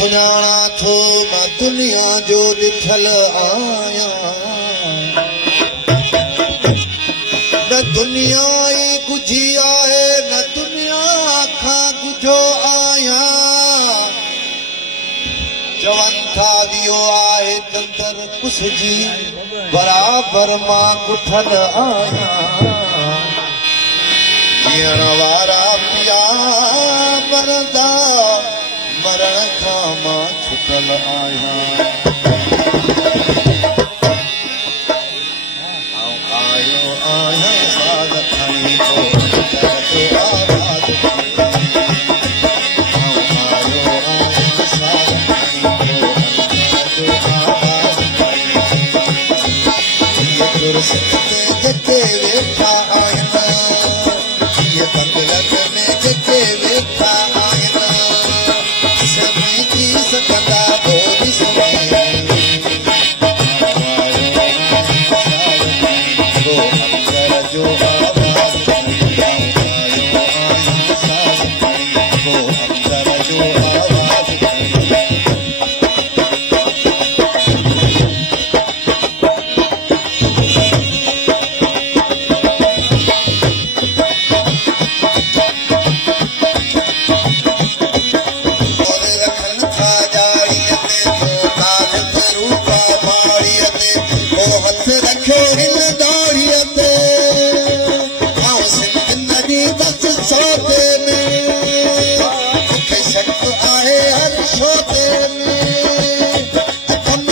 सुञाणा थो मां दुनिया जो ॾिठल आहियां न दुनिया ई गुझी आहे न दुनिया खां गुझो आहियां चवनि था दियो आहे तंदर कुसजी बराबर मां गुठल आहियां ॾियण वारा पिया मरंदा मरण खां मां छुटल आहियां आयो आहियां साध खणी जेके वेठा आहिनि पंगलत में जेके वेठा आहिनि समेटी सकंदा बोली अंदर जो आवाज़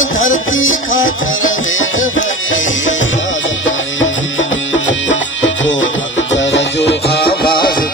अंदर जो आवाज़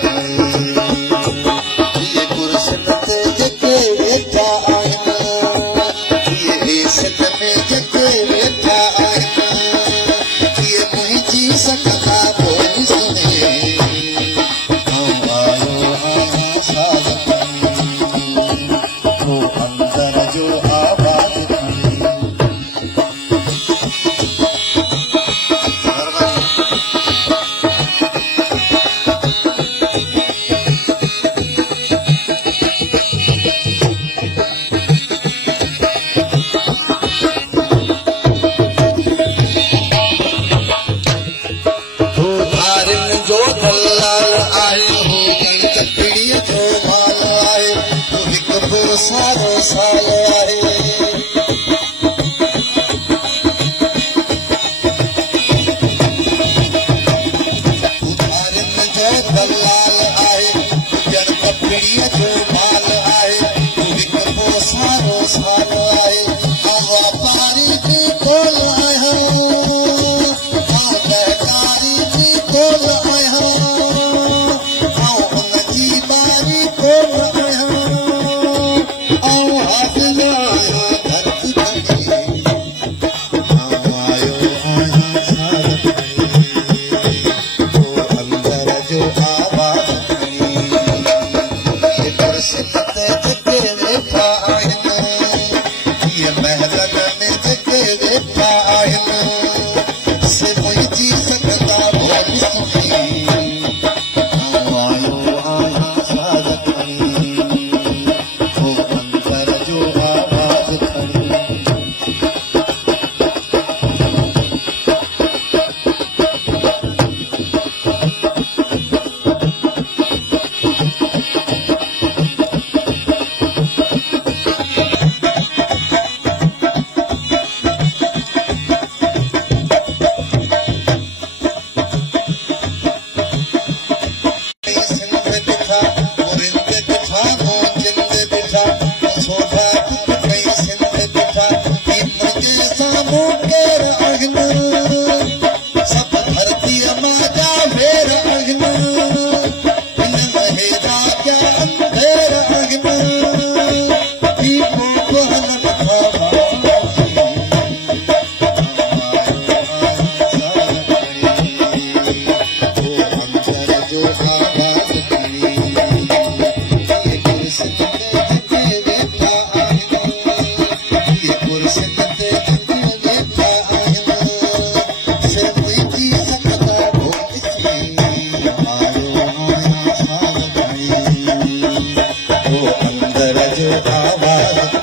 आवाज़